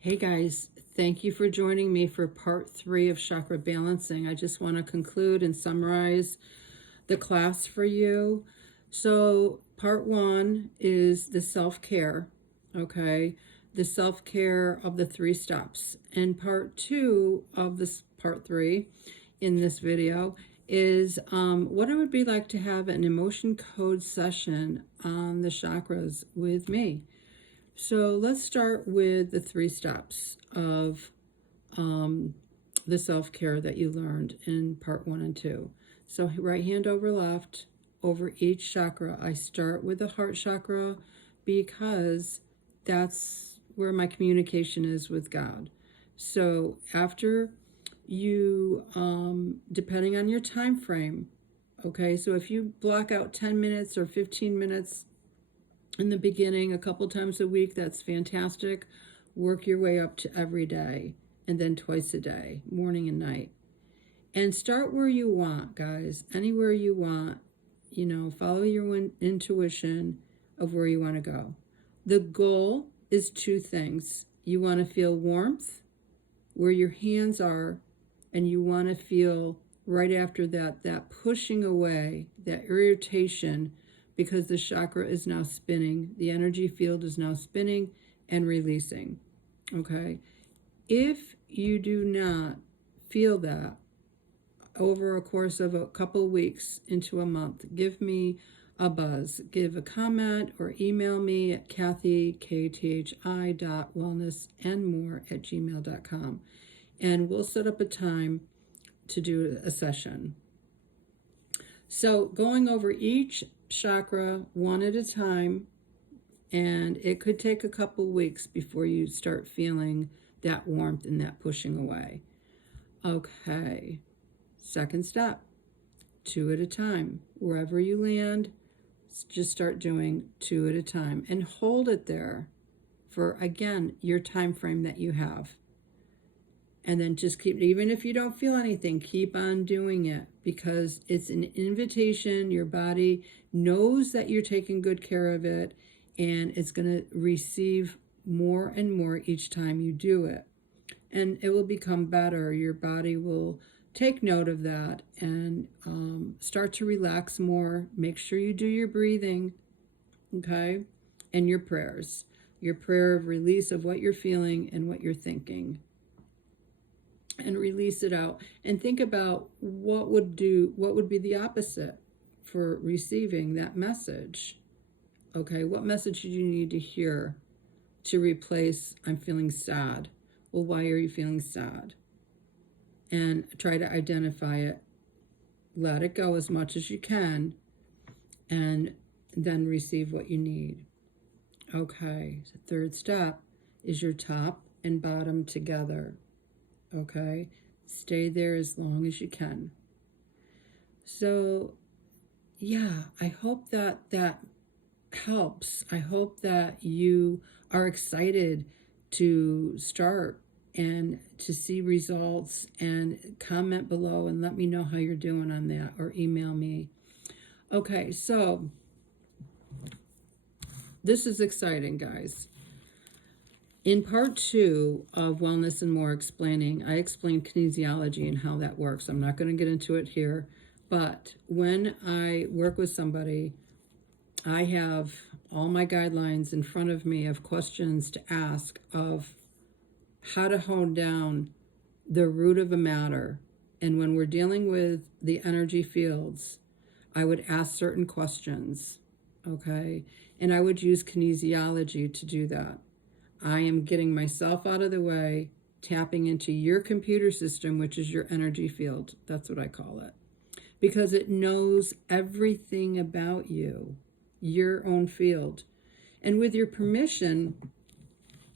Hey guys, thank you for joining me for part 3 of Chakra Balancing. I just want to conclude and summarize the class for you. So part 1 is the self-care, okay? The self-care of the 3 steps. And part 2 of this part 3 in this video is what it would be like to have an emotion code session on the chakras with me. So let's start with the 3 steps of the self-care that you learned in part 1 and 2. So right hand over left over each chakra. I start with the heart chakra because that's where my communication is with God. So after you, depending on your time frame, okay, so if you block out 10 minutes or 15 minutes in the beginning, a couple times a week, that's fantastic. Work your way up to every day, and then twice a day, morning and night. And start where you want, guys, anywhere you want. You know, follow your intuition of where you want to go. The goal is 2 things. You want to feel warmth where your hands are, and you want to feel right after that pushing away, that irritation, because the chakra is now spinning, the energy field is now spinning and releasing, okay? If you do not feel that over a course of a couple of weeks into a month, give me a buzz, give a comment, or email me at kathy.wellnessandmore@gmail.com, and we'll set up a time to do a session. So going over each chakra one at a time, and it could take a couple weeks before you start feeling that warmth and that pushing away. Okay, second step, 2 at a time. Wherever you land, just start doing 2 at a time and hold it there for, again, your time frame that you have. And then just keep, even if you don't feel anything, keep on doing it, because it's an invitation. Your body knows that you're taking good care of it, and it's going to receive more and more each time you do it. And it will become better. Your body will take note of that and start to relax more. Make sure you do your breathing, okay? And your prayers. Your prayer of release of what you're feeling and what you're thinking. And release it out, and think about what would be the opposite for receiving that message. Okay, what message do you need to hear to replace I'm feeling sad? Well, why are you feeling sad? And try to identify it, let it go as much as you can, and then receive what you need. Okay, the third step is your top and bottom together. Okay, stay there as long as you can. So yeah, I hope that helps. I hope that you are excited to start and to see results, and comment below and let me know how you're doing on that, or email me. Okay, so this is exciting, guys. In part 2 of Wellness and More Explaining, I explained kinesiology and how that works. I'm not going to get into it here, but when I work with somebody, I have all my guidelines in front of me of questions to ask of how to hone down the root of a matter. And when we're dealing with the energy fields, I would ask certain questions, okay? And I would use kinesiology to do that. I am getting myself out of the way, tapping into your computer system, which is your energy field. That's what I call it. Because it knows everything about you, your own field. And with your permission,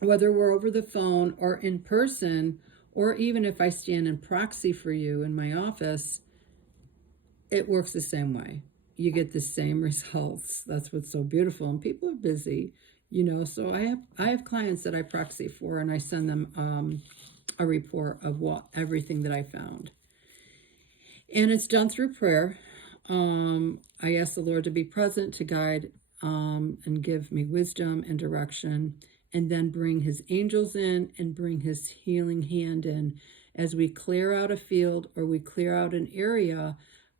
whether we're over the phone or in person, or even if I stand in proxy for you in my office, it works the same way. You get the same results. That's what's so beautiful. And people are busy. You know, so I have clients that I proxy for, and I send them a report of everything that I found. And it's done through prayer. I ask the Lord to be present, to guide and give me wisdom and direction. and then bring his angels in and bring his healing hand in. As we clear out a field or we clear out an area,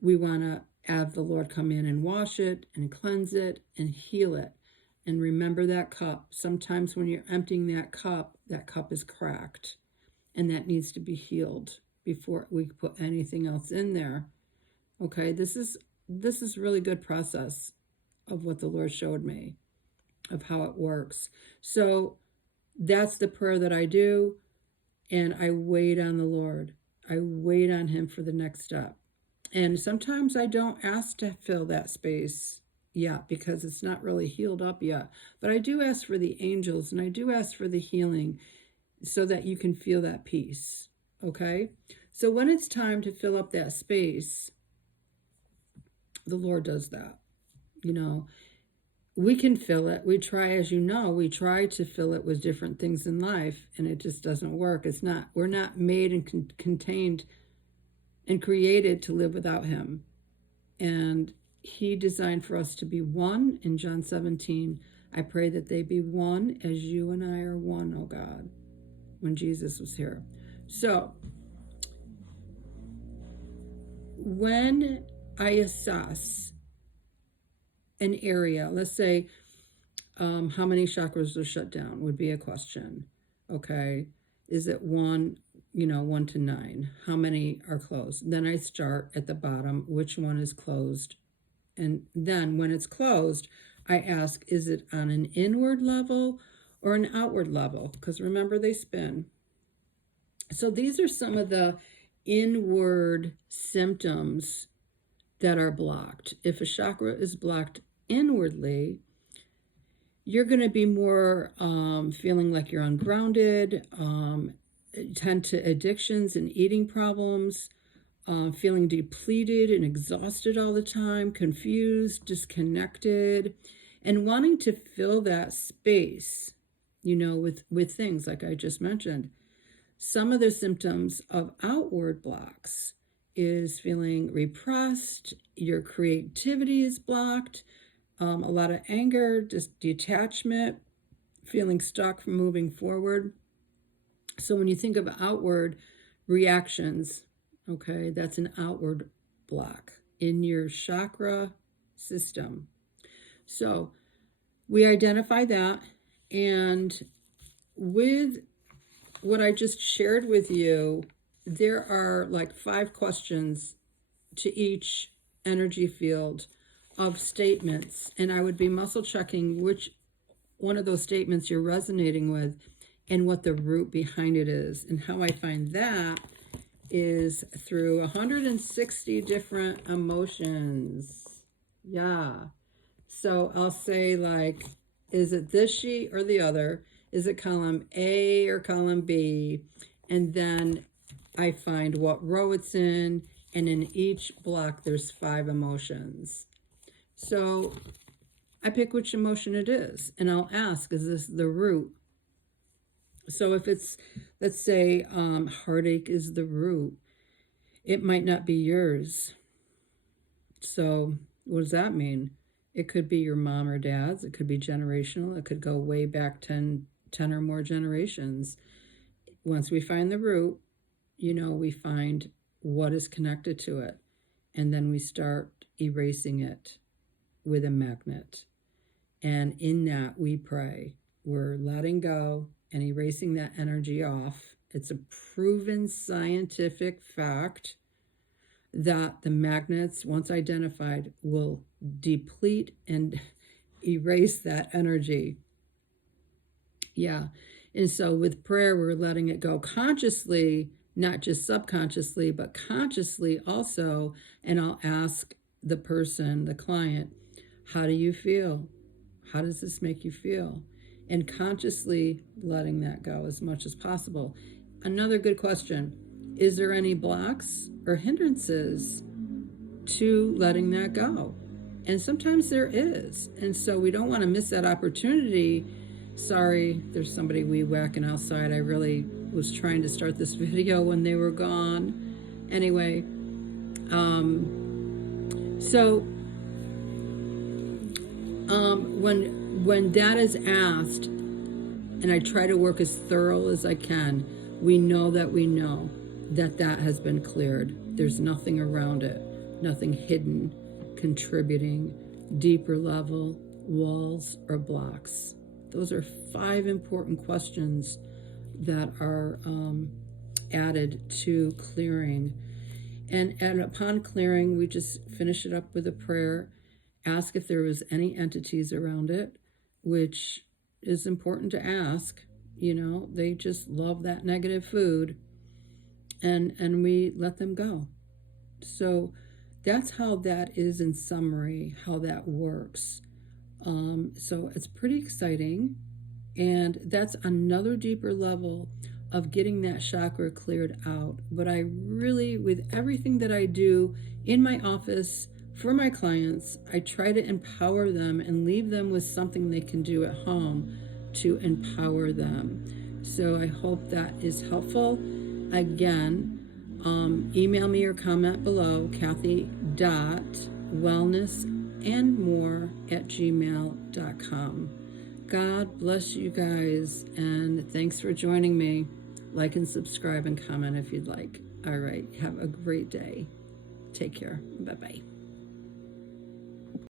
we want to have the Lord come in and wash it and cleanse it and heal it. And remember that cup. Sometimes when you're emptying that cup is cracked, and that needs to be healed before we put anything else in there. Okay, this is really good process of what the Lord showed me, of how it works. So that's the prayer that I do, and I wait on the Lord. I wait on him for the next step. And sometimes I don't ask to fill that space yet because it's not really healed up yet. But I do ask for the angels, and I do ask for the healing so that you can feel that peace. Okay? So when it's time to fill up that space, the Lord does that. You know, we can fill it. We try, as you know, we try to fill it with different things in life, and it just doesn't work. We're not made and contained and created to live without him. And he designed for us to be one in John 17. I pray that they be one as you and I are one, oh God, when Jesus was here. So when I assess an area, let's say how many chakras are shut down would be a question. Okay, is it 1 to 9? How many are closed? Then I start at the bottom, which one is closed? And then when it's closed, I ask, is it on an inward level or an outward level? Because remember, they spin. So these are some of the inward symptoms that are blocked. If a chakra is blocked inwardly, you're going to be more feeling like you're ungrounded, tend to addictions and eating problems, feeling depleted and exhausted all the time, confused, disconnected, and wanting to fill that space, with things like I just mentioned. Some of the symptoms of outward blocks is feeling repressed, your creativity is blocked, a lot of anger, just detachment, feeling stuck from moving forward. So when you think of outward reactions, okay, that's an outward block in your chakra system. So we identify that, and with what I just shared with you, there are like 5 questions to each energy field of statements, and I would be muscle checking which one of those statements you're resonating with and what the root behind it is. And how I find that is through 160 different emotions. Yeah. So I'll say, like, is it this sheet or the other? Is it column A or column B? And then I find what row it's in, and in each block there's 5 emotions. So I pick which emotion it is, and I'll ask, is this the root? So if it's, let's say, heartache is the root, it might not be yours. So what does that mean? It could be your mom or dad's. It could be generational. It could go way back 10 or more generations. Once we find the root, we find what is connected to it. And then we start erasing it with a magnet. And in that, we pray. We're letting go and erasing that energy off. It's a proven scientific fact that the magnets, once identified, will deplete and erase that energy. Yeah. And so with prayer, we're letting it go consciously, not just subconsciously, but consciously also. And I'll ask the person, the client, how do you feel? How does this make you feel? And consciously letting that go as much as possible. Another good question, is there any blocks or hindrances to letting that go? And sometimes there is. And so we don't want to miss that opportunity. Sorry, there's somebody wee whacking outside. I really was trying to start this video when they were gone. Anyway, when that is asked, And I try to work as thorough as I can. We know that has been cleared. There's nothing around it, nothing hidden, contributing, deeper level, walls, or blocks. Those are 5 important questions that are added to clearing. And upon clearing, we just finish it up with a prayer, ask if there was any entities around it, which is important to ask. They just love that negative food, and we let them go. So that's how that is in summary, how that works. So it's pretty exciting, and that's another deeper level of getting that chakra cleared out. But I really, with everything that I do in my office for my clients, I try to empower them and leave them with something they can do at home to empower them. So I hope that is helpful. Again, email me or comment below, kathy.wellnessandmore@gmail.com. God bless you guys, and thanks for joining me. Like and subscribe and comment if you'd like. All right, have a great day. Take care. Bye-bye.